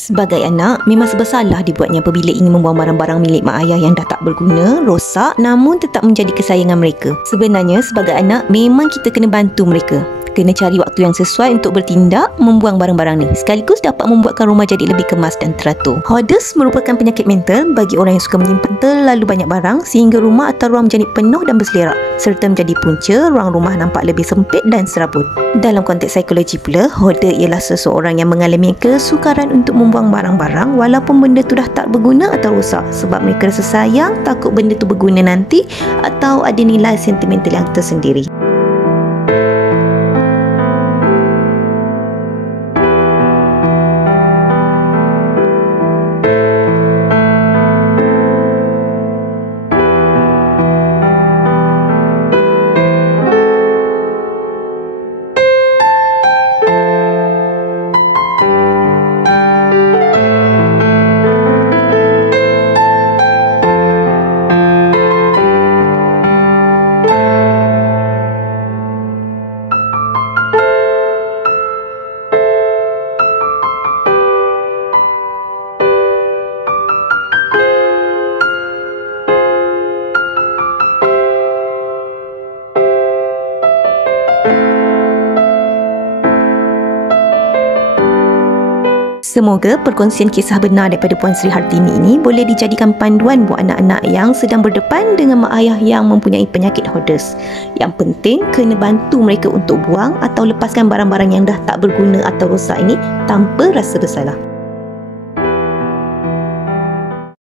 Sebagai anak, memang sebersalah dibuatnya apabila ingin membuang barang-barang milik mak ayah yang dah tak berguna, rosak namun tetap menjadi kesayangan mereka. Sebenarnya sebagai anak, memang kita kena bantu mereka. Kena cari waktu yang sesuai untuk bertindak membuang barang-barang ni, sekaligus dapat membuatkan rumah jadi lebih kemas dan teratur. Hoarders merupakan penyakit mental bagi orang yang suka menyimpan terlalu banyak barang sehingga rumah atau ruang menjadi penuh dan berselerak, serta menjadi punca ruang rumah nampak lebih sempit dan serabut. Dalam konteks psikologi pula, hoarder ialah seseorang yang mengalami kesukaran untuk membuang barang-barang walaupun benda tu dah tak berguna atau rosak, sebab mereka rasa sayang, takut benda tu berguna nanti atau ada nilai sentimental yang tersendiri. Semoga perkongsian kisah benar daripada Puan Sri Hartini ini boleh dijadikan panduan buat anak-anak yang sedang berdepan dengan mak ayah yang mempunyai penyakit hoarders. Yang penting, kena bantu mereka untuk buang atau lepaskan barang-barang yang dah tak berguna atau rosak ini tanpa rasa bersalah.